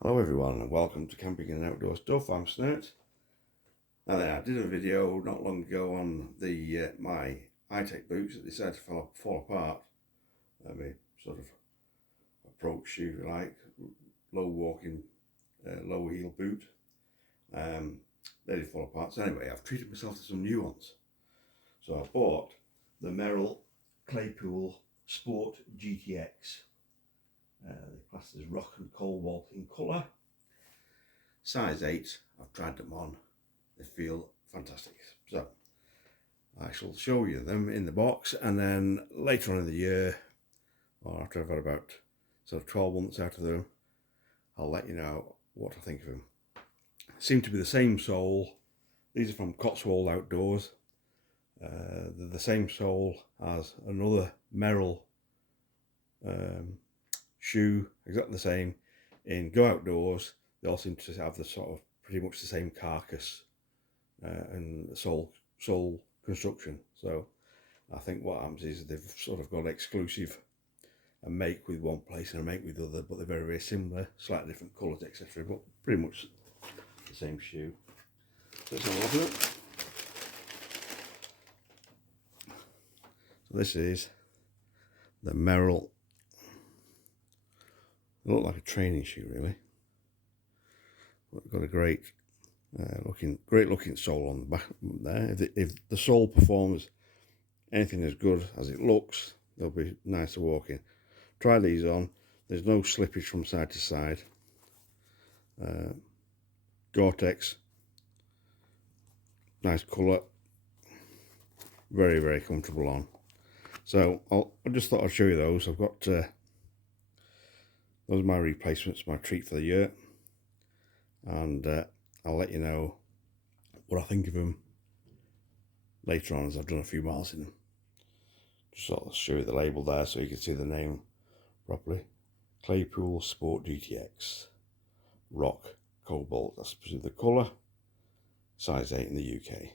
Hello everyone and welcome to Camping and Outdoor Stuff. I'm Snert. Now then, I did a video not long ago on the my high-tech boots that decided to fall apart. I mean, sort of approach shoe, if you like, low walking, low heel boot. They did fall apart. So anyway, I've treated myself to some new ones. So I bought the Merrell Claypool Sport GTX. They're classed as rock and cobalt in colour. Size 8, I've tried them on, they feel fantastic. So I shall show you them in the box, and then later on in the year, or after I've had about sort of 12 months out of them, I'll let you know what I think of them. Seem to be the same sole. These are from Cotswold Outdoors. They're the same sole as another Merrell shoe, exactly the same, in Go Outdoors. They all seem to have the sort of pretty much the same carcass and sole construction. So I think what happens is they've sort of got exclusive a make with one place and a make with other, but they're very, very similar, slightly different colours, etc. But pretty much the same shoe. So let's have a look at it. So this is the Merrell. They look like a training shoe, really. But got a great looking sole on the back there. If the sole performs anything as good as it looks, they'll be nice to walk in. Try these on. There's no slippage from side to side. Gore-Tex, nice colour, very, very comfortable on. So I just thought I'd show you those. I've got those are my replacements, my treat for the year, and I'll let you know what I think of them later on as I've done a few miles in them. Just sort of show you the label there so you can see the name properly. Claypool Sport GTX Rock Cobalt. That's the colour. Size 8 in the UK.